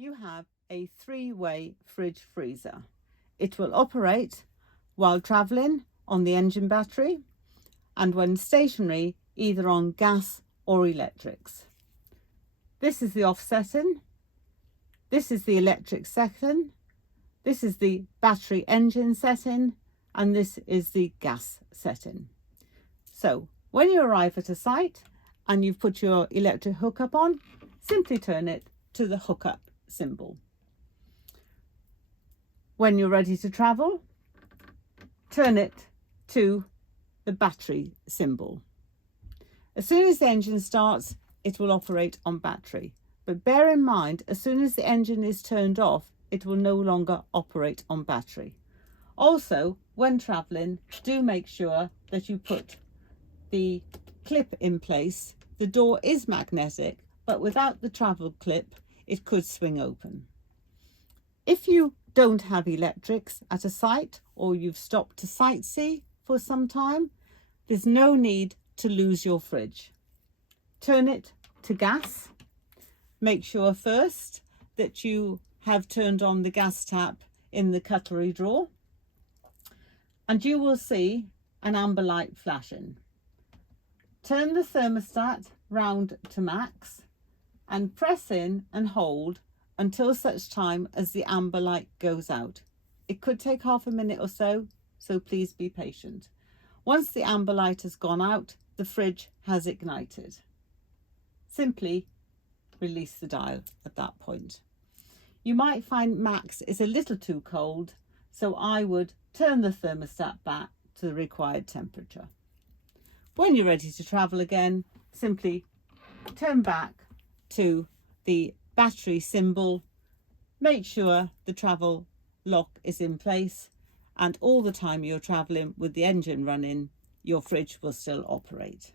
you have a three-way fridge freezer. It will operate while travelling on the engine battery and when stationary either on gas or electrics. This is the off setting, this is the electric setting, this is the battery engine setting, and this is the gas setting. So when you arrive at a site and you've put your electric hookup on, simply turn it to the hookup symbol. When you're ready to travel, turn it to the battery symbol. As soon as the engine starts, it will operate on battery. But bear in mind, as soon as the engine is turned off, it will no longer operate on battery. Also, when travelling, do make sure that you put the clip in place. The door is magnetic, but without the travel clip, it could swing open. If you don't have electrics at a site or you've stopped to sightsee for some time, there's no need to lose your fridge. Turn it to gas. Make sure first that you have turned on the gas tap in the cutlery drawer, and you will see an amber light flashing. Turn the thermostat round to max and press in and hold until such time as the amber light goes out. It could take half a minute or so, so please be patient. Once the amber light has gone out, the fridge has ignited. Simply release the dial at that point. You might find max is a little too cold, so I would turn the thermostat back to the required temperature. When you're ready to travel again, simply turn back to the battery symbol. Make sure the travel lock is in place, and all the time you're traveling with the engine running, your fridge will still operate.